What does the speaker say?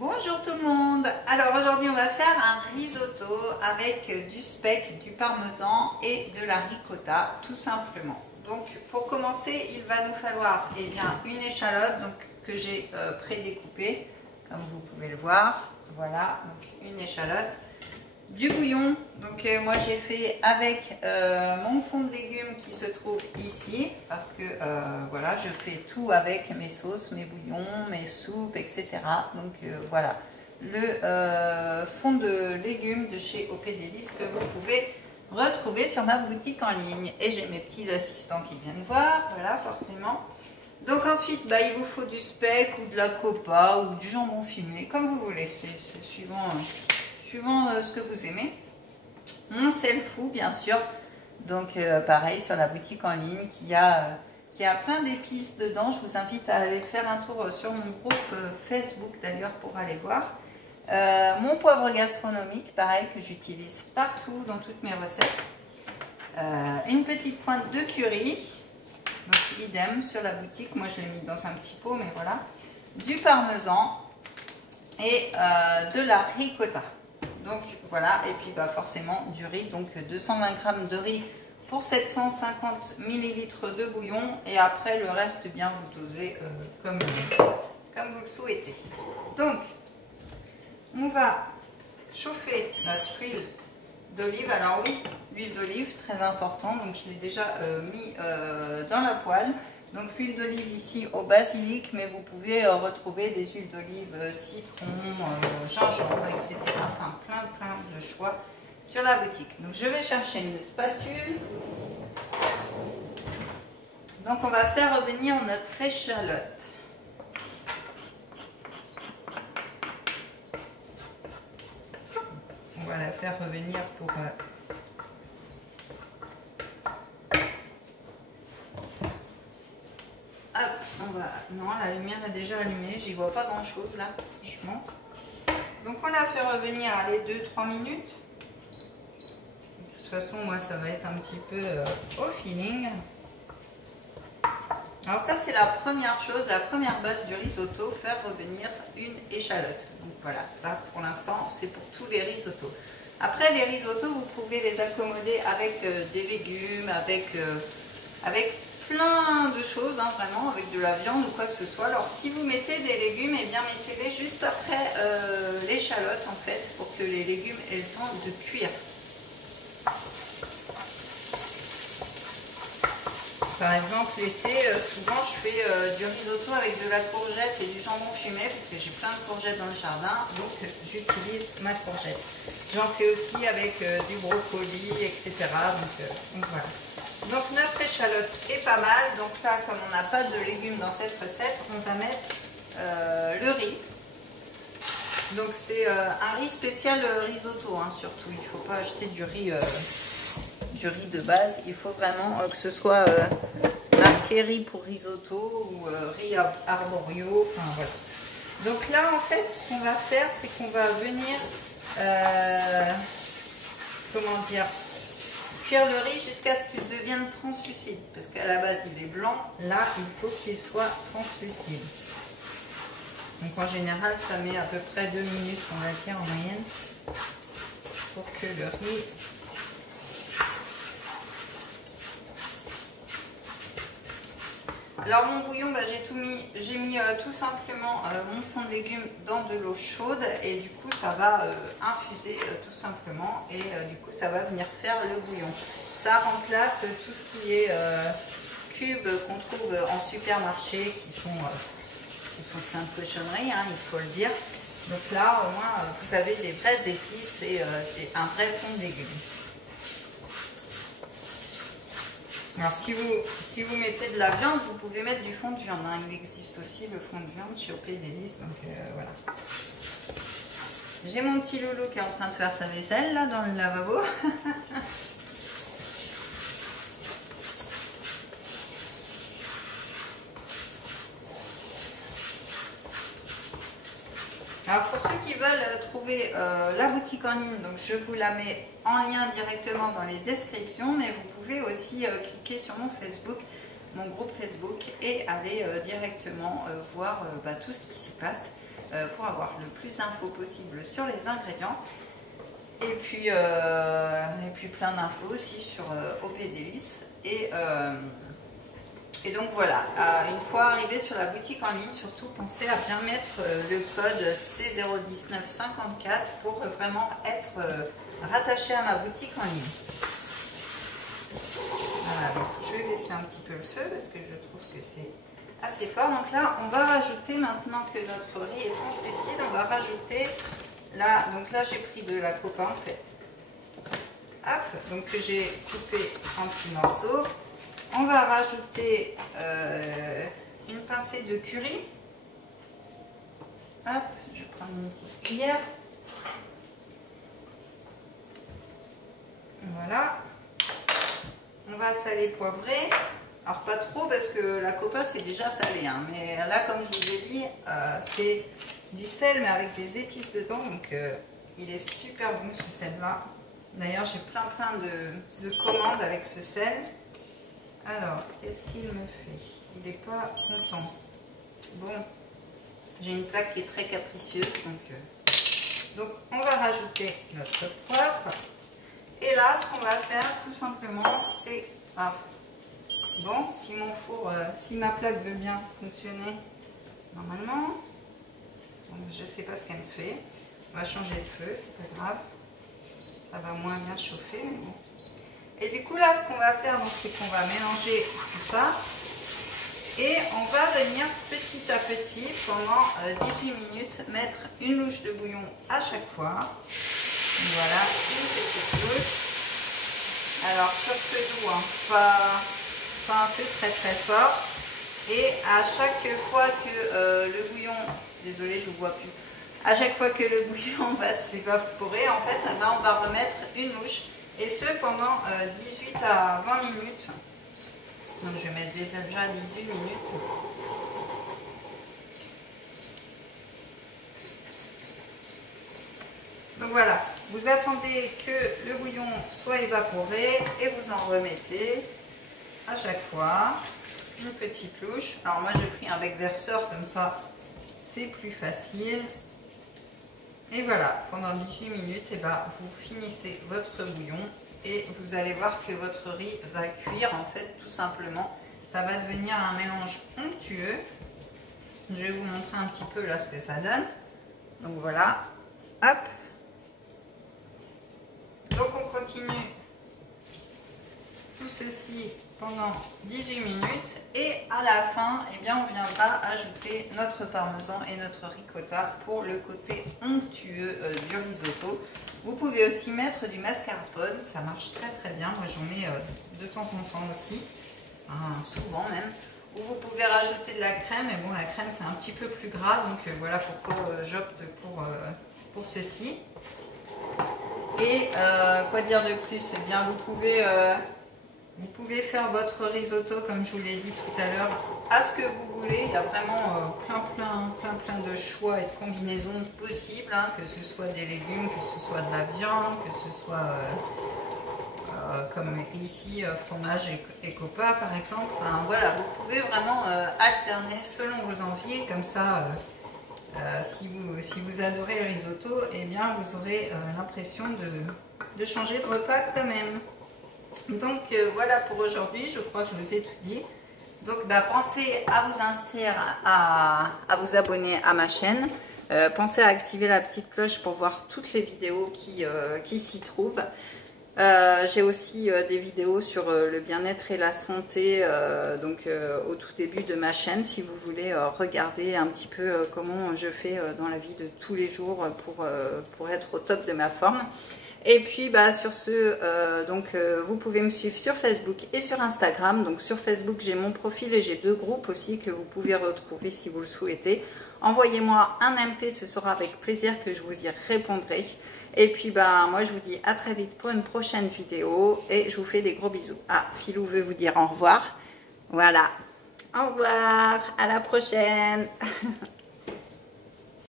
Bonjour tout le monde. Alors aujourd'hui on va faire un risotto avec du speck, du parmesan et de la ricotta tout simplement. Donc pour commencer il va nous falloir une échalote que j'ai prédécoupée comme vous pouvez le voir. Voilà, donc une échalote. Du bouillon, donc moi j'ai fait avec mon fond de légumes qui se trouve ici parce que voilà, je fais tout avec mes sauces, mes bouillons, mes soupes, etc. Donc voilà, le fond de légumes de chez OP Délices que vous pouvez retrouver sur ma boutique en ligne. Et j'ai mes petits assistants qui viennent voir, voilà forcément. Donc ensuite, il vous faut du speck ou de la copa ou du jambon fumé, comme vous voulez, c'est suivant ce que vous aimez. Mon sel fou, bien sûr. Donc pareil, sur la boutique en ligne qui a plein d'épices dedans. Je vous invite à aller faire un tour sur mon groupe Facebook d'ailleurs pour aller voir. Mon poivre gastronomique, pareil, que j'utilise partout dans toutes mes recettes. Une petite pointe de curry. Donc idem sur la boutique. Moi je l'ai mis dans un petit pot, mais voilà. Du parmesan et de la ricotta. Donc voilà, et puis forcément du riz, donc 220 g de riz pour 750 ml de bouillon, et après le reste bien vous dosez comme vous le souhaitez. Donc on va chauffer notre huile d'olive. Alors oui, l'huile d'olive très important, donc je l'ai déjà mis dans la poêle. Donc l'huile d'olive ici au basilic, mais vous pouvez retrouver des huiles d'olive citron, gingembre, etc. Enfin plein de choix sur la boutique. Donc je vais chercher une spatule. Donc on va faire revenir notre échalote. On va la faire revenir pour... Non, la lumière est déjà allumée, j'y vois pas grand chose là, franchement. Donc on la fait revenir, allez, 2-3 minutes. De toute façon, moi ça va être un petit peu au feeling. Alors ça c'est la première chose, la première base du risotto, faire revenir une échalote. Donc voilà, ça pour l'instant c'est pour tous les risottos. Après les risottos, vous pouvez les accommoder avec des légumes, avec plein de choses, hein, vraiment, avec de la viande ou quoi que ce soit. Alors si vous mettez des légumes, eh bien mettez-les juste après l'échalote en fait, pour que les légumes aient le temps de cuire. Par exemple l'été, souvent je fais du risotto avec de la courgette et du jambon fumé parce que j'ai plein de courgettes dans le jardin, donc j'utilise ma courgette. J'en fais aussi avec du brocoli, etc. Donc voilà. Donc notre échalote est pas mal. Donc là, comme on n'a pas de légumes dans cette recette, on va mettre le riz. Donc c'est un riz spécial risotto, hein, surtout. Il ne faut pas acheter du riz de base. Il faut vraiment que ce soit marqué riz pour risotto ou riz arborio. Enfin voilà. Donc là, en fait, ce qu'on va faire, c'est qu'on va venir, comment dire, cuire le riz jusqu'à ce qu'il devienne translucide, parce qu'à la base il est blanc, là il faut qu'il soit translucide. Donc en général ça met à peu près 2 minutes, on va dire en moyenne, pour que le riz Alors mon bouillon, j'ai mis tout simplement mon fond de légumes dans de l'eau chaude, et du coup ça va infuser tout simplement, et du coup ça va venir faire le bouillon. Ça remplace tout ce qui est cubes qu'on trouve en supermarché qui sont plein de cochonneries, hein, il faut le dire. Donc là au moins vous avez des vraies épices et un vrai fond de légumes. Alors si vous mettez de la viande, vous pouvez mettre du fond de viande, hein. Il existe aussi le fond de viande chez OP Délices, donc voilà. J'ai mon petit loulou qui est en train de faire sa vaisselle là dans le lavabo. Alors pour ceux qui veulent trouver la boutique en ligne, donc je vous la mets en lien directement dans les descriptions, mais vous pouvez aussi cliquer sur mon Facebook, mon groupe Facebook, et aller directement voir tout ce qui s'y passe. pour avoir le plus d'infos possible sur les ingrédients. Et puis plein d'infos aussi sur OP Délices. Et donc voilà, une fois arrivé sur la boutique en ligne, surtout pensez à bien mettre le code C01954 pour vraiment être rattaché à ma boutique en ligne. Voilà, donc je vais baisser un petit peu le feu parce que je trouve que c'est assez fort. Donc là, on va rajouter, maintenant que notre riz est translucide, on va rajouter là. Donc là, j'ai pris de la copa en fait. Hop, donc que j'ai coupé en petits morceaux. On va rajouter une pincée de curry. Hop, je vais prendre une petite cuillère. Voilà. On va saler, poivrer. Alors pas trop parce que la copa c'est déjà salé. Hein, mais là, comme je vous ai dit, c'est du sel mais avec des épices dedans. Donc il est super bon ce sel là. D'ailleurs j'ai plein de commandes avec ce sel. Alors, qu'est-ce qu'il me fait? Il n'est pas content. Bon, j'ai une plaque qui est très capricieuse, donc on va rajouter notre poivre. Et là, ce qu'on va faire, tout simplement, c'est... Ah, bon, si mon four, si ma plaque veut bien fonctionner normalement, donc je ne sais pas ce qu'elle me fait. On va changer de feu, c'est pas grave. Ça va moins bien chauffer, mais bon. Et du coup là, ce qu'on va faire, c'est qu'on va mélanger tout ça et on va venir petit à petit pendant 18 minutes mettre une louche de bouillon à chaque fois. Donc, voilà, une petite louche. Alors sur feu doux, hein, pas un feu très fort. Et à chaque fois que le bouillon, désolé je ne vois plus, à chaque fois que le bouillon va s'évaporer, en fait, on va remettre une louche. Et ce pendant 18 à 20 minutes. Donc je vais mettre déjà 18 minutes. Donc voilà, vous attendez que le bouillon soit évaporé et vous en remettez à chaque fois une petite louche. Alors moi j'ai pris un bec verseur, comme ça c'est plus facile. Et voilà, pendant 18 minutes, vous finissez votre bouillon et vous allez voir que votre riz va cuire en fait tout simplement. Ça va devenir un mélange onctueux. Je vais vous montrer un petit peu là ce que ça donne. Donc voilà, hop. Donc on continue tout ceci pendant 18 minutes et à la fin, on viendra ajouter notre parmesan et notre ricotta pour le côté onctueux du risotto. Vous pouvez aussi mettre du mascarpone, ça marche très bien. Moi j'en mets de temps en temps aussi, souvent même. Ou vous pouvez rajouter de la crème, mais bon la crème c'est un petit peu plus gras, donc voilà pourquoi j'opte pour ceci. Et quoi dire de plus? Eh bien vous pouvez faire votre risotto comme je vous l'ai dit tout à l'heure à ce que vous voulez. Il y a vraiment plein de choix et de combinaisons possibles, hein, que ce soit des légumes, que ce soit de la viande, que ce soit comme ici fromage et copa par exemple. Enfin, voilà, vous pouvez vraiment alterner selon vos envies, comme ça si vous adorez le risotto, eh bien vous aurez l'impression de changer de repas quand même. Donc voilà pour aujourd'hui, je crois que je vous ai tout dit. Donc pensez à vous inscrire, à vous abonner à ma chaîne. Pensez à activer la petite cloche pour voir toutes les vidéos qui s'y trouvent. J'ai aussi des vidéos sur le bien-être et la santé, au tout début de ma chaîne, si vous voulez regarder un petit peu comment je fais dans la vie de tous les jours pour être au top de ma forme. Et puis sur ce, vous pouvez me suivre sur Facebook et sur Instagram. Donc sur Facebook j'ai mon profil et j'ai 2 groupes aussi que vous pouvez retrouver si vous le souhaitez. Envoyez-moi un MP, ce sera avec plaisir que je vous y répondrai. Et puis moi je vous dis à très vite pour une prochaine vidéo et je vous fais des gros bisous. Ah, Philou veut vous dire au revoir. Voilà, au revoir, à la prochaine.